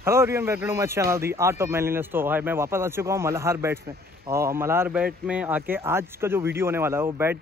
Hello everyone, welcome to my channel the art of manliness. तो भाई मैं वापस आ चुका हूँ मल्हार बैट्स में। और मल्हार बैट में आके आज का जो वीडियो होने वाला है वो बैट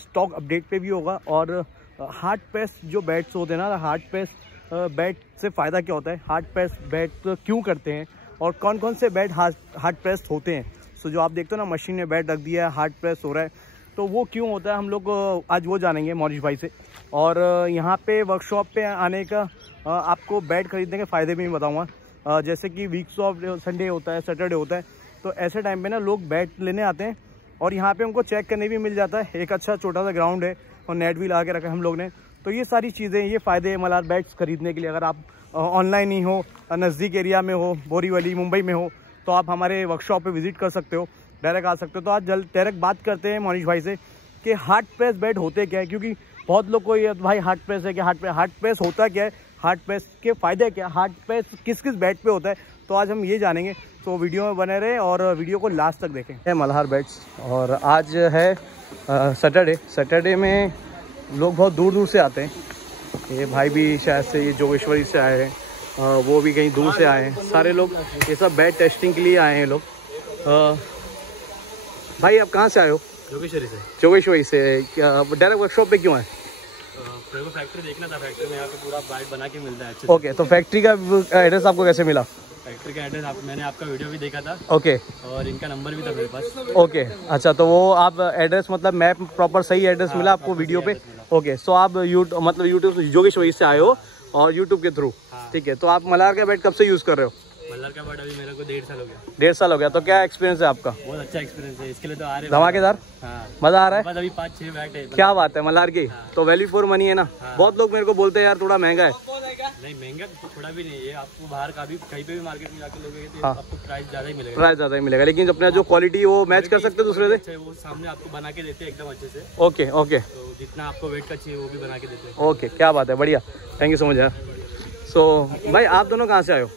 स्टॉक अपडेट पे भी होगा। और हार्ड प्रेस जो बैट्स होते हैं ना, हार्ड प्रेस बैट से फ़ायदा क्या होता है, हार्ड प्रेस बैट क्यों करते हैं और कौन कौन से बैट हार्ड प्रेस होते हैं। सो जो आप देखते हो ना, मशीन में बैट रख दिया है, हार्ड प्रेस हो रहा है, तो वो क्यों होता है हम लोग आज वो जानेंगे मौनिश भाई से। और यहाँ पे वर्कशॉप पे आने का आपको बैट खरीदने के फ़ायदे भी मैं बताऊँगा। जैसे कि वीक्स ऑफ संडे होता है, सैटरडे होता है, तो ऐसे टाइम पे ना लोग बैट लेने आते हैं और यहाँ पे उनको चेक करने भी मिल जाता है। एक अच्छा छोटा सा ग्राउंड है और नेट भी लगा के रखा है हम लोग ने। तो ये सारी चीज़ें, ये फ़ायदे हैं मल्हार बैट्स खरीदने के लिए। अगर आप ऑनलाइन ही हो, नज़दीक एरिया में हो, बोरीवली मुंबई में हो, तो आप हमारे वर्कशॉप पर विज़िट कर सकते हो, डायरेक्ट आ सकते हो। तो आज डायरेक्ट बात करते हैं मौनिश भाई से कि हार्ड प्रेस बैट होते क्या है, क्योंकि बहुत लोग को ये भाई हार्ड प्रेस है कि हार्ड प्रेस होता क्या है, हार्ड प्रेस के फ़ायदे क्या, हार्ड प्रेस किस किस बैट पे होता है, तो आज हम ये जानेंगे। तो वीडियो में बने रहे और वीडियो को लास्ट तक देखें। है मल्हार बैट्स और आज है सैटरडे में लोग बहुत दूर दूर से आते हैं। ये भाई भी शायद से ये जोगेश्वरी से आए हैं, वो भी कहीं दूर से आए हैं। सारे लोग ये सब बैट टेस्टिंग के लिए आए हैं लोग। भाई आप कहाँ से आए हो? जोगेश्वरी से। क्या डायरेक्ट वर्कशॉप पे क्यों आए? फैक्ट्री देखना था, फैक्ट्री में यहाँ पे पूरा बैट बना के मिलता है। ओके, तो फैक्ट्री का एड्रेस आपको कैसे मिला? फैक्ट्री का एड्रेस मैंने आपका वीडियो भी देखा था। ओके, और इनका नंबर भी था मेरे पास। ओके, अच्छा, तो वो आप एड्रेस मतलब मैप प्रॉपर सही एड्रेस मिला आपको वीडियो पे? ओके, सो आप यूट्यूब जोगेश्वरी से आए हो और यूट्यूब के थ्रू, ठीक है। तो आप मल्हार का बैट कब से यूज़ कर रहे हो? मल्हार का बैट अभी मेरे को 1.5 साल हो गया। 1.5 साल हो गया। तो क्या एक्सपीरियंस है आपका? बहुत अच्छा एक्सपीरियंस है, इसके लिए तो आ रहे धमाकेदार, मजा आ रहा है। अभी 5-6 बैट है। क्या बात है, मल्हार की तो वैल्यू फॉर मनी है ना। बहुत लोग मेरे को बोलते हैं यार थोड़ा महंगा है। नहीं, महंगा तो थोड़ा भी नहीं है, आपको बाहर का भी कहीं पे भी मार्केट में जाकर लोगे तो आपको प्राइस ज़्यादा ही मिलेगा। प्राइस ज़्यादा ही मिलेगा, लेकिन अपना जो क्वालिटी वो मैच कर सकते हैं दूसरे से। वो सामने आपको बना के देते हैं एकदम अच्छे से। ओके ओके, तो जितना आपको वेट का चाहिए वो भी बना के देते हैं। ओके, क्या बात है, बढ़िया, थैंक यू सो मच यार। सो भाई आप दोनों कहाँ से आए हो?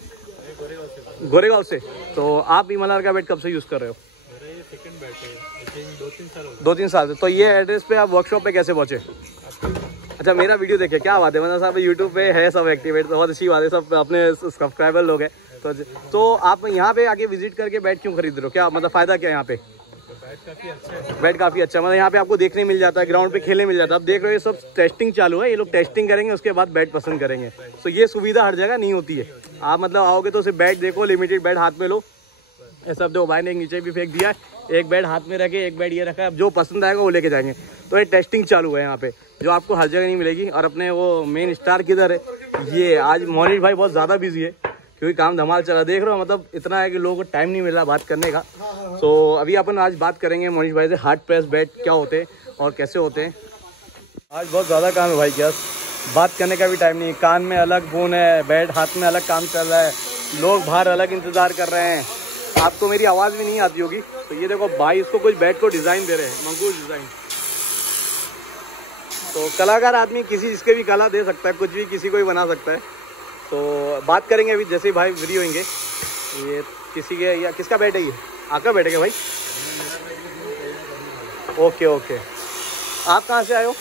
गोरेगांव से। तो आप मल्हार का बैट कब से यूज़ कर रहे हो? मेरा सेकंड बैट है, 2-3 साल हो गए। 2-3 साल से। तो ये एड्रेस पे आप वर्कशॉप पे कैसे पहुंचे? अच्छा, मेरा वीडियो देखे, क्या बात है, मतलब साहब यूट्यूब पे है सब एक्टिवेट, बहुत अच्छी बात है, सब अपने सब्सक्राइबर लोग हैं। तो आप यहाँ पे आके विजिट करके बैट क्यों खरीद रहे हो, क्या मतलब फ़ायदा क्या है यहाँ पे? बैट काफ़ी अच्छा है। बैट काफ़ी अच्छा, मतलब यहाँ पे आपको देखने मिल जाता है, ग्राउंड पे खेलने मिल जाता है। आप देख रहे हो ये सब टेस्टिंग चालू है, ये लोग टेस्टिंग करेंगे, उसके बाद बैट पसंद करेंगे। तो ये सुविधा हर जगह नहीं होती है। आप मतलब आओगे तो सिर्फ बैट देखो, लिमिटेड बैट हाथ में लो। ये सब दो भाई ने नीचे भी फेंक दिया है, एक बैट हाथ में रखे, एक बैट ये रखा है, अब जो पसंद आएगा वो लेके जाएंगे। तो ये टेस्टिंग चालू है यहाँ पे, जो आपको हर जगह नहीं मिलेगी। और अपने वो मेन स्टार किधर है? ये आज मौनिश भाई बहुत ज़्यादा बिजी है क्योंकि काम धमाल चला, देख रहे हो, मतलब इतना है कि लोगों को टाइम नहीं मिल रहा बात करने का। तो अभी अपन आज बात करेंगे मौनिश भाई से, हार्ड प्रेस बैट क्या होते हैं और कैसे होते हैं। आज बहुत ज़्यादा काम है भाई के पास, बात करने का भी टाइम नहीं। कान में अलग फोन है, बैट हाथ में अलग काम चल रहा है, लोग बाहर अलग इंतज़ार कर रहे हैं, आपको मेरी आवाज़ भी नहीं आती होगी। तो ये देखो भाई इसको कुछ बैट को डिज़ाइन दे रहे हैं, मंगूस डिज़ाइन। तो कलाकार आदमी किसी जिसके भी कला दे सकता है, कुछ भी किसी को भी बना सकता है। तो बात करेंगे अभी, जैसे ही भाई फ्री होंगे। ये किसी के या किसका बैट है? ये आपका बैट है क्या भाई? ओके ओके, आप कहाँ से आए हो?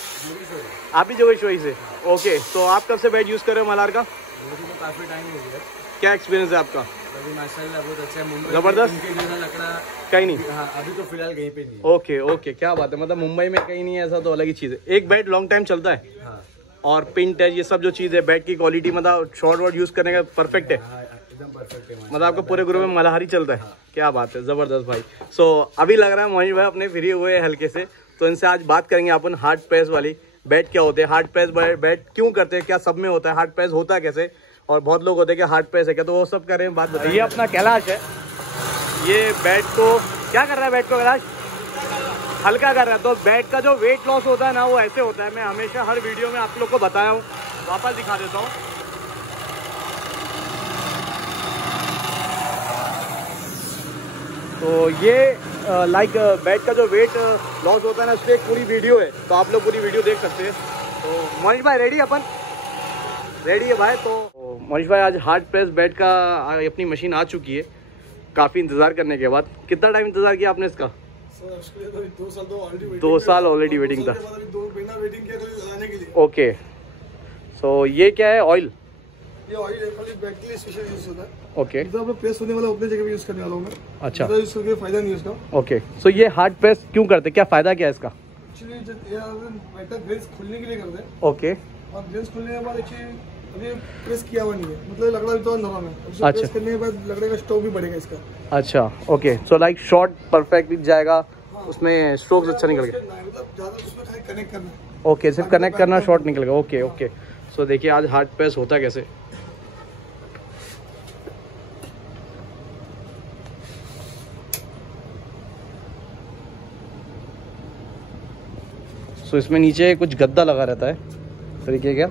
आप भी जोगेश्वरी से। ओके, तो आप कब से बैट यूज़ कर रहे हो मल्हार का? काफ़ी टाइम हो गया। क्या एक्सपीरियंस है आपका? अभी माशाल्लाह बहुत अच्छा है। मुंबई जबरदस्त, लकड़ा कहीं नहीं। हाँ, अभी तो फिलहाल कहीं पे नहीं। ओके ओके, क्या बात है, मतलब मुंबई में कहीं नहीं है ऐसा, तो अलग ही चीज़ है। एक बैट लॉन्ग टाइम चलता है। हाँ। और पिन टच ये सब जो चीज़ है, बैट की क्वालिटी मतलब शॉर्ट वर्ड यूज़ करने का परफेक्ट है। हाँ, एकदम परफेक्ट है, मतलब आपको पूरे ग्रुप में मल्हार ही चलता है। क्या बात है, ज़बरदस्त भाई। सो अभी लग रहा है मौनिश भाई अपने फ्री हुए हल्के से, तो इनसे आज बात करेंगे अपन हार्ड प्रेस वाली बैट क्या होते हैं, हार्ड प्रेस बैट क्यों करते हैं, क्या सब में होता है, हार्ड प्रेस होता है कैसे, और बहुत लोग होते हैं कि हार्ड प्रेस है क्या, तो वो सब कर रहे हैं बात बताइए। ये अपना कैलाश है, ये बैट को क्या कर रहा है, बैट को कैलाश हल्का कर रहा है। तो बैट का जो वेट लॉस होता है ना, वो ऐसे होता है। मैं हमेशा हर वीडियो में आप लोग को बताया हूँ, वापस दिखा देता हूँ। तो ये लाइक बैट का जो वेट लॉस होता है ना, उस पर एक पूरी वीडियो है, तो आप लोग पूरी वीडियो देख सकते हैं। तो मौनिश भाई रेडी, अपन रेडी है भाई। तो मौनिश भाई आज हार्ड प्रेस बैट का अपनी मशीन आ चुकी है, काफ़ी इंतज़ार करने के बाद। कितना टाइम इंतज़ार किया आपने इसका? 2 साल ऑलरेडी वेटिंग था। 2 महीना वेटिंग किया लगाने के लिए। ओके, सो ये क्या है? ऑयल ये ऑयल खाली बैक के लिए स्पेशल यूज होता है। ओके, मतलब प्रेस होने वाला उतने जगह भी यूज करने वाला हूँ मैं। अच्छा, यूज करके फायदा नहीं है उसका। ओके, सो ये हार्ड प्रेस क्यों करते, क्या फायदा क्या है इसका? एक्चुअली बेटर ग्रेन्स खुलने के लिए करते हैं। ओके, और ग्रेन्स खुलने के बाद एक्चुअली अभी प्रेस किया हुआ नहीं है, मतलब लकड़ा भी तो नरम है। अच्छा, प्रेस करने के बाद लकड़े का स्ट्रोक भी बढ़ेगा इसका। अच्छा, okay, so like short perfect जाएगा, उसमें स्ट्रोक्स अच्छा निकल गया। मतलब ज्यादा उसमें खाली कनेक्ट करना है। ओके, सिर्फ कनेक्ट करना, शॉर्ट निकलेगा। ओके ओके, सो देखिए आज हार्ड प्रेस होता कैसे। सो इसमें नीचे कुछ गद्दा लगा रहता है तरीके क्या।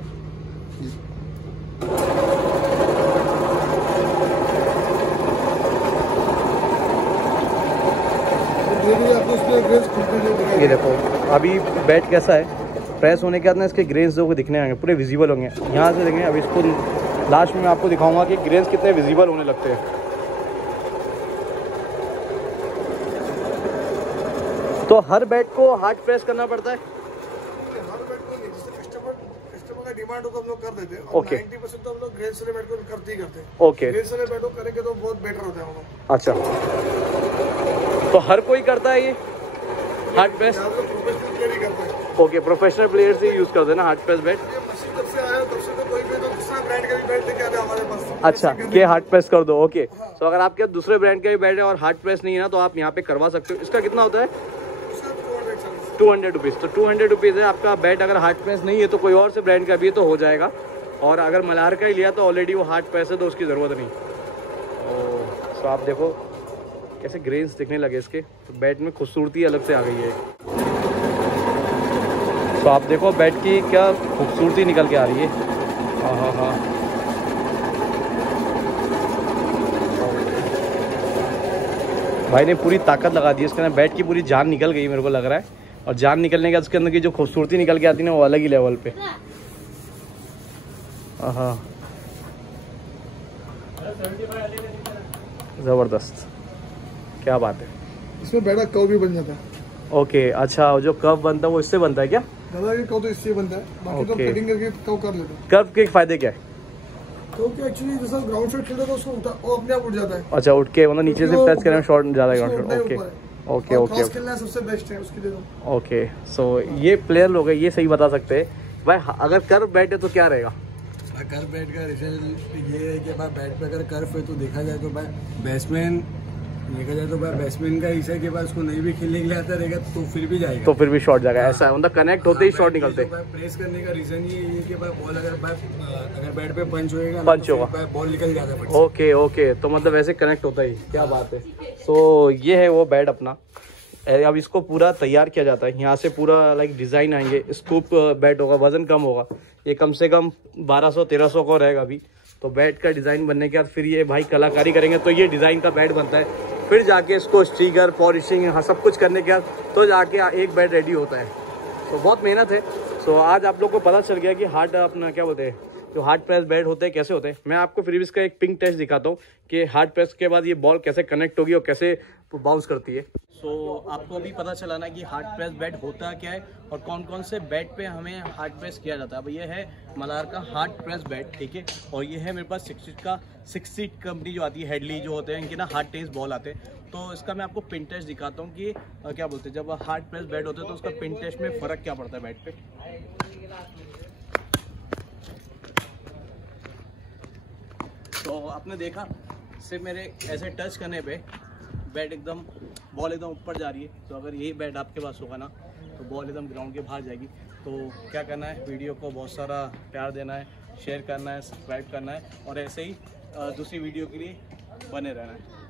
ये देखो अभी बैट कैसा है, प्रेस होने के बाद ना इसके ग्रेन्स जो दिखने आएंगे, पूरे विजिबल होंगे। यहाँ से देखेंगे, अभी इसको लास्ट में आपको दिखाऊंगा कि ग्रेन्स कितने विजिबल होने लगते हैं। तो हर बैट को हार्ड प्रेस करना पड़ता है? हर बैट को नहीं, जैसे कस्टमर का डिमांड को हम लोग कर देते हैं। ओके, 90% तो हम लोग ग्रेन्स वाले बैट को करते ही करते हैं। ओके, ग्रेन्स वाले बैट को करेंगे तो बहुत बेटर होता है हम लोग। अच्छा, तो हर कोई करता है ये हार्ड प्रेस? प्रोफेशनल प्लेयर ही करता है। ओके, प्रोफेशनल प्लेयर्स ही यूज करते हैं ना हार्ड प्रेस बैट? ये मशीन जब से आया तब से तो कोई भी तो दूसरा ब्रांड का भी बैट लेके आता है हमारे पास। अच्छा, कि हार्ड प्रेस कर दो। ओके, तो अगर आपके दूसरे ब्रांड का भी बैट है और हार्ड प्रेस नहीं है ना, तो आप यहाँ पे करवा सकते हो। इसका कितना होता है? 200 रुपीज़। तो 200 रुपीज़ है आपका बैट। अगर हार्ड प्रेस नहीं है तो कोई और से ब्रांड का भी है तो हो जाएगा। और अगर मल्हार का ही लिया तो ऑलरेडी वो हार्ड प्रेस है तो उसकी ज़रूरत नहीं। तो आप देखो कैसे ग्रेन्स दिखने लगे इसके, तो बैट में खूबसूरती अलग से आ गई है। तो आप देखो बैट की क्या खूबसूरती निकल के आ रही है। हाँ हाँ हाँ, भाई ने पूरी ताकत लगा दी इसके अंदर, बैट की पूरी जान निकल गई मेरे को लग रहा है। और जान निकलने के बाद उसके अंदर की जो खूबसूरती निकल के आती है ना, वो अलग ही लेवल पे। हाँ, ज़बरदस्त, क्या बात है। इसमें बैट का कव भी बन जाता है। ओके, अच्छा, जो कव बनता है वो इससे बनता है क्या? दादा के कव तो इससे बनता है, बाकी तो कटिंग करके कव कर लेते हैं। कर्व के फायदे क्या है? कव के एक्चुअली जैसा ग्राउंड शॉट खेलते तो उसको वो अपने आप उठ जाता है। अच्छा, उठ के मतलब नीचे से टच करने में शॉट ज़्यादा ground shot. Okay okay okay, खेलना सबसे बेस्ट है उसके लिए तो। ओके, सो ये प्लेयर लोग हैं, ये सही बता सकते हैं भाई। अगर कर्व बैट है तो क्या रहेगा? कर्व बैट का रिजल्ट ये है कि भाई बैट पे अगर कर्व है तो देखा जाए तो भाई बैट्समैन देखा जाए तो भाई बैट्समैन का हिस्सा के बाद उसको नहीं भी खेलने के लिए आता रहेगा तो फिर भी जाएगा, तो फिर भी शॉट जाएगा। ऐसा है मतलब कनेक्ट होते ही शॉट निकलते। तो प्रेस करने का रीजन ये है कि भाई बॉल अगर बैट पे पंच होएगा, पंच होगा, बॉल निकल जाता है। ओके ओके, तो मतलब वैसे कनेक्ट होता ही। क्या बात है। तो ये है वो बैट अपना। अब इसको पूरा तैयार किया जाता है, यहाँ से पूरा लाइक डिज़ाइन आएंगे, स्कूप बैट होगा, वजन कम होगा, ये कम से कम 1200-1300 का रहेगा अभी। तो बैट का डिज़ाइन बनने के बाद फिर ये भाई कलाकारी करेंगे तो ये डिज़ाइन का बैट बनता है। फिर जाके इसको स्टिकर, पॉलिशिंग, हाँ सब कुछ करने के बाद तो जाके एक बैट रेडी होता है। तो बहुत मेहनत है। तो आज आप लोग को पता चल गया कि हार्ड अपना क्या बोलते हैं, जो हार्ड प्रेस बैट होते हैं कैसे होते हैं। मैं आपको फिर भी इसका एक पिंक टेस्ट दिखाता हूँ कि हार्ड प्रेस के बाद ये बॉल कैसे कनेक्ट होगी और कैसे बाउंस करती है। सो आपको अभी पता चला ना कि हार्ड प्रेस बैट होता क्या है और कौन कौन से बैट पे हमें हार्ड प्रेस किया जाता है। अब ये है मल्हार का हार्ड प्रेस बैट, ठीक है। और ये है मेरे पास 6 सीट कंपनी जो आती है, हेडली जो होते हैं, इनके ना हार्ड टेस्ट बॉल आते हैं। तो इसका मैं आपको पिन टेस्ट दिखाता हूँ कि क्या बोलते हैं, जब हार्ड प्रेस बैट होते हैं तो उसका पिन टेस्ट में फ़र्क क्या पड़ता है बैट पे। तो आपने देखा सिर्फ मेरे ऐसे टच करने पे बैट एकदम बॉल एकदम ऊपर जा रही है। तो अगर यही बैट आपके पास होगा ना तो बॉल एकदम ग्राउंड के बाहर जाएगी। तो क्या करना है, वीडियो को बहुत सारा प्यार देना है, शेयर करना है, सब्सक्राइब करना है और ऐसे ही दूसरी वीडियो के लिए बने रहना है।